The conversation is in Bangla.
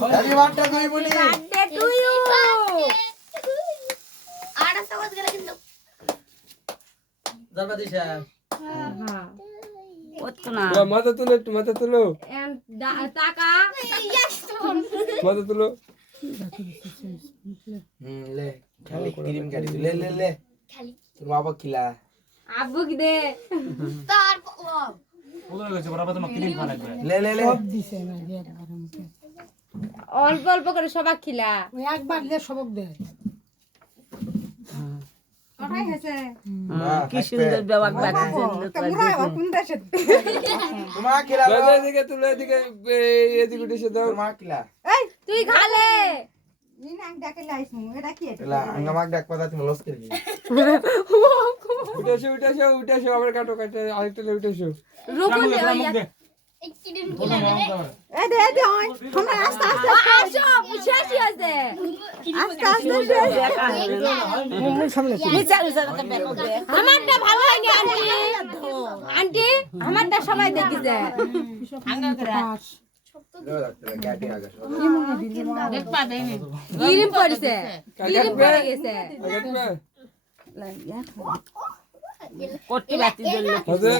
হ্যাপি বার্থডে তুই বলি বার্থডে টু ইউ আর একটা কথা গেলে কিন্তু জানবা দিশা হ্যাঁ ওতো না মাথা তুলো একটু মাথা তুলো টাকা মাথা তুলো লে খালি ক্রিম গাড়ি লে লে লে খালি তোর বাবা খিলা আব্বু কি দে তার ওগুলো গেছে বরাবর তোমার ক্রিম খাওয়া লাগবে লে লে লে অল্প অল্প করে সবাই খিলা একবার দিয়ে সবক দেয় ওটাই হয়েছে কি সুন্দর তোমরা কোন দেশে তোমা খিলা এদিকে তুলো এদিকে এদিকে উঠেছে দাও তোমা খিলা তুই খালে ই নাক ডাকে লাইছ মু এটা কি এটা লা আঙ্গামাক ডাক পাতা তুমি লস করবি উঠেছো আবার কাটো কাটো আরেকটা উঠেছো রুকু দে এই ক্রিম কি লাগে এ দে দে ওই তোমরা আস্তে আস্তে আসো বুঝাছি আছে আস্তে আস্তে আমারটা ভালো হয়নি আন্টি আন্টি আমারটা সবাই দেখিছে গাড়ি আগে গিরিম পড়ছে গিরিম পড়ে গেছে কাটবে করতে বাতি জন্য হ্যাঁ